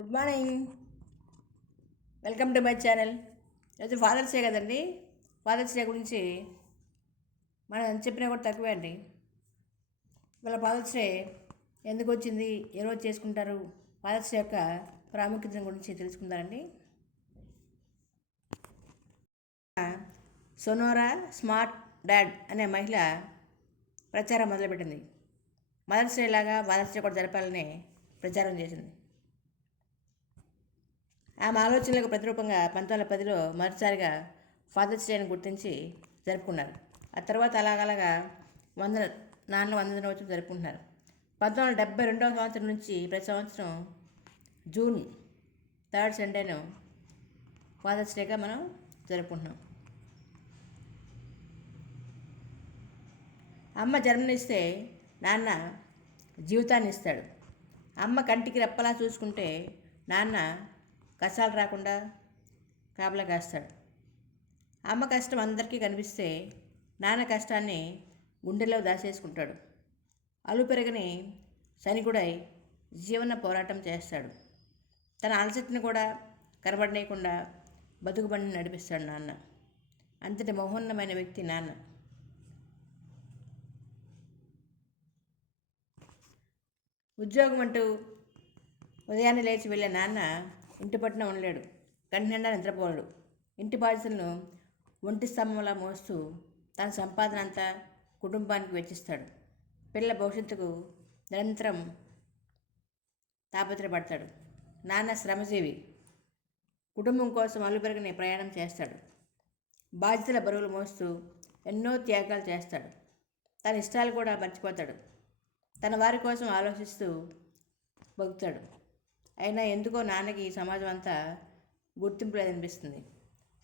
Good morning. Welcome to my channel. ఈరోజు Father's Day కదండి. Father's Day గురించి మనం చెప్పినా కూడా తక్కువే అండి. ఇవాళ ఫాదర్స్ డే ఎందుకు వచ్చింది? ఏ రోజు చేసుకుంటారు? ఫాదర్స్ డే యొక్క ప్రాముఖ్యత గురించి తెలుసుకుందారండి సోనోరా స్మార్ట్ డాడ్ అనే మహిళ ప్రచారం మొదలుపెట్టింది. మదర్స్ డే లాగా ఫాదర్స్ డే కూడా జరపాలని ప్రచారం చేసింది. ఆమె ఆలోచనలకు ప్రతిరూపంగా పంతొమ్మిది వందల పదిలో మొదటిసారిగా ఫాదర్స్ డేని గుర్తించి జరుపుకున్నారు. ఆ తర్వాత అలాగలాగా వంద నాన్న వంద దినోత్సవం జరుపుకుంటున్నారు. పంతొమ్మిది వందల డెబ్బై రెండవ సంవత్సరం నుంచి ప్రతి సంవత్సరం జూన్ థర్డ్ సండేను ఫాదర్స్ డేగా మనం జరుపుకుంటున్నాం. అమ్మ జన్మనిస్తే నాన్న జీవితాన్ని ఇస్తాడు. అమ్మ కంటికి రెప్పలా చూసుకుంటే నాన్న కషాలు రాకుండా కాపలా కాస్తాడు. అమ్మ కష్టం అందరికీ కనిపిస్తే నాన్న కష్టాన్ని గుండెలో దాచేసుకుంటాడు. అలు పెరగని శనికుడై జీవన పోరాటం చేస్తాడు. తన అలసటని కూడా కనబడనేయకుండా బతుకుబండిని నడిపిస్తాడు నాన్న. అంతటి మహోన్నమైన వ్యక్తి నాన్న. ఉద్యోగం అంటూ ఉదయాన్నే లేచి వెళ్ళే నాన్న ఇంటి పట్టున ఉండలేడు. కంటి నిండా నిద్రపోలేడు. ఇంటి బాధ్యతలను ఒంటి స్తంభంలా మోస్తూ తన సంపాదన అంతా కుటుంబానికి వెచ్చిస్తాడు. పిల్లల భవిష్యత్తుకు నిరంతరం తాపత్రపడతాడు నాన్న శ్రమజీవి. కుటుంబం కోసం అలుపెరగని ప్రయాణం చేస్తాడు. బాధ్యతల బరువులు మోస్తూ ఎన్నో త్యాగాలు చేస్తాడు. తన ఇష్టాలు కూడా మర్చిపోతాడు. తన వారి కోసం ఆలోచిస్తూ బతుకుతాడు. అయినా ఎందుకో నాన్నకి ఈ సమాజం అంతా గుర్తింపు లేదనిపిస్తుంది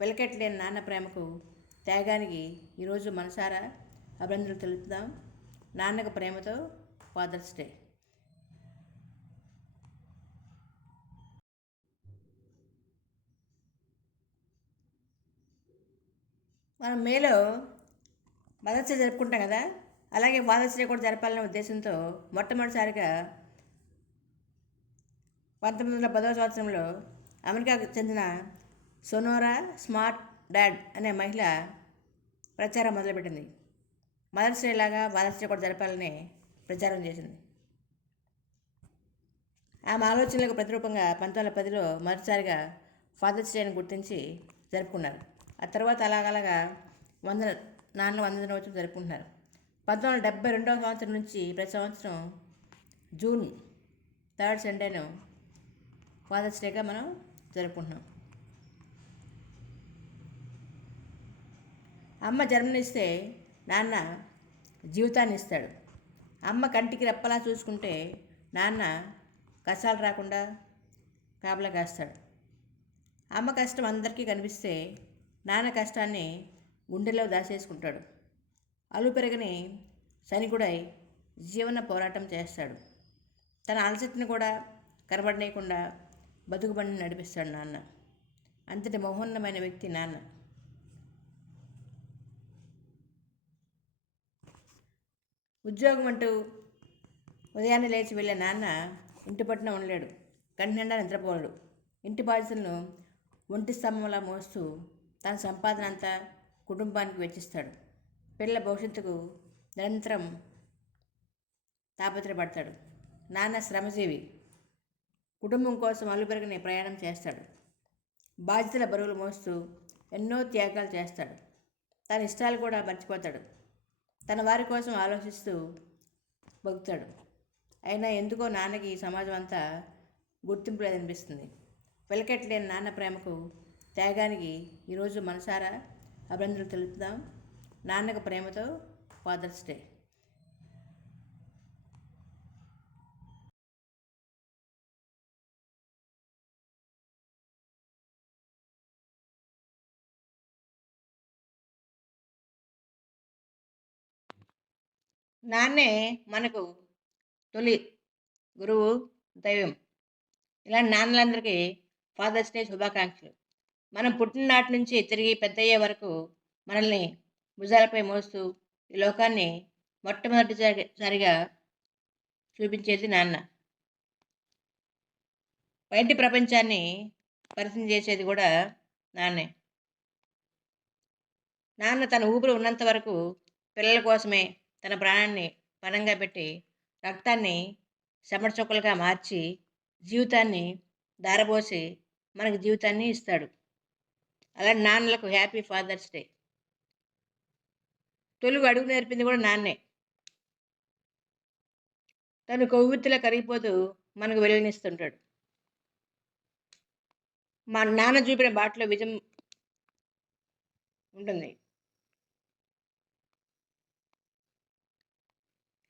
వెలకెట్టలేని నాన్న ప్రేమకు త్యాగానికి ఈరోజు మనసారా అభినందనలు తెలుపుదాం. Nannaku Prematho fathers day. మనం మేలో మదర్స్ డే జరుపుకుంటాం కదా? అలాగే ఫాదర్స్ డే కూడా జరపాలనే ఉద్దేశంతో మొట్టమొదటిసారిగా పంతొమ్మిది వందల పదవ సంవత్సరంలో అమెరికాకు చెందిన సోనోరా స్మార్ట్ డాడ్ అనే మహిళ ప్రచారం మొదలుపెట్టింది. మదర్స్ డే లాగా మదర్స్ డే కూడా జరపాలని ప్రచారం చేసింది. ఆమె ఆలోచనలకు ప్రతిరూపంగా పంతొమ్మిది వందల పదిలో మొదటిసారిగా ఫాదర్స్ డేని గుర్తించి జరుపుకున్నారు. ఆ తర్వాత అలాగలాగా వంద నాన్న వంద దినోత్సవం జరుపుకుంటున్నారు. పంతొమ్మిది వందల డెబ్బై రెండవ సంవత్సరం నుంచి ప్రతి సంవత్సరం జూన్ థర్డ్ సండేను ఫాదర్స్ డేగా మనం జరుపుకుంటున్నాం. అమ్మ జన్మనిస్తే నాన్న జీవితాన్ని ఇస్తాడు. అమ్మ కంటికి రెప్పలా చూసుకుంటే నాన్న కష్టాలు రాకుండా కాపలా కాస్తాడు. అమ్మ కష్టం అందరికీ కనిపిస్తే నాన్న కష్టాన్ని గుండెలో దాచేసుకుంటాడు. అలు పెరగని శనికుడై జీవన పోరాటం చేస్తాడు. తన అలసటని కూడా కనబడనేయకుండా బతుకుబండిని నడిపిస్తాడు నాన్న. అంతటి మహోన్నమైన వ్యక్తి నాన్న. ఉద్యోగం అంటూ ఉదయాన్నే లేచి వెళ్ళే నాన్న ఇంటి పట్టున ఉండలేడు. కంటి నిండా నిద్రపోలేడు. ఇంటి బాధ్యతలను ఒంటి స్తంభంలా మోస్తూ తన సంపాదన అంతా కుటుంబానికి వెచ్చిస్తాడు. పిల్లల భవిష్యత్తుకు నిరంతరం తాపత్రపడతాడు నాన్న శ్రమజీవి. కుటుంబం కోసం అలుపెరగని ప్రయాణం చేస్తాడు. బాధ్యతల బరువులు మోస్తూ ఎన్నో త్యాగాలు చేస్తాడు. తన ఇష్టాలు కూడా మర్చిపోతాడు. తన వారి కోసం ఆలోచిస్తూ బతుకుతాడు. అయినా ఎందుకో నాన్నకి ఈ సమాజం అంతా గుర్తింపు లేదనిపిస్తుంది వెలకెట్టలేని నాన్న ప్రేమకు త్యాగానికి ఈరోజు మనసారా? అభినందనలు తెలుపుదాం. Nannaku Prematho fathers day. నాన్నే మనకు తొలి గురువు దైవం. ఇలాంటి నాన్నలందరికీ ఫాదర్స్ డే శుభాకాంక్షలు. మనం పుట్టిననాటి నుంచి తిరిగి పెద్దయ్యే వరకు మనల్ని భుజాలపై మోస్తూ ఈ లోకాన్ని మొట్టమొదటిసారిగా చూపించేది నాన్న. బయటి ప్రపంచాన్ని పరిచయం చేసేది కూడా నాన్నే. నాన్న తన ఊపిరి ఉన్నంత వరకు పిల్లల కోసమే తన ప్రాణాన్ని పణంగా పెట్టి రక్తాన్ని చెమట మార్చి జీవితాన్ని దారబోసి మనకు జీవితాన్ని ఇస్తాడు. అలాంటి నాన్నలకు హ్యాపీ ఫాదర్స్ డే. తొలుగు అడుగు నేర్పింది కూడా నాన్నే. తను కొవ్వొత్తిలా కరిగిపోతూ మనకు వెలుగునిస్తుంటాడు. మా నాన్న చూపిన బాటలో విజయం ఉంటుంది.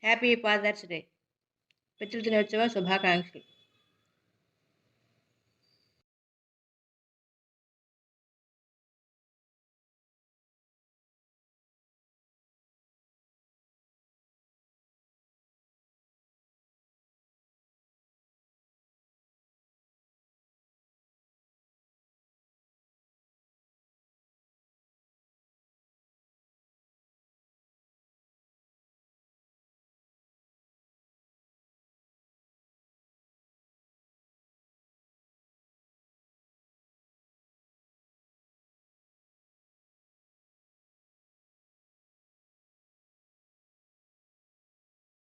హ్యాపీ ఫాదర్స్ డే పితృ దినోత్సవ శుభాకాంక్షలు